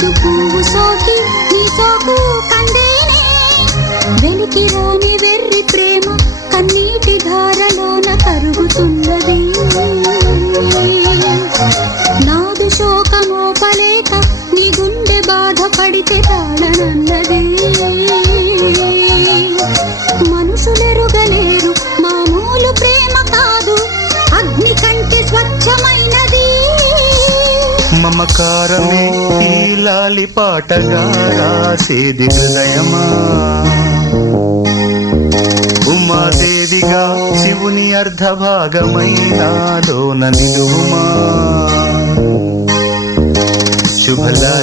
మోదు పువ్వు సోకి నీ సోకు కందేనే వెలికి రాని వెర్రి ప్రేమ కన్నీటి ధారలోన కరుగుతున్నది నాదు శోకమోపలేక నీ గుండె బాధపడితే తాళనన్నది మనుషులెరుగలేరు మామూలు ప్రేమ కాదు అగ్ని కంటే స్వచ్ఛమైనది మమకారమే ఈ లాలి పాటగా రాసేది హృదయమా ఉమాదేవిగా శివుని అర్ధభాగమైనాలోన నిలువుమా శుభలాలి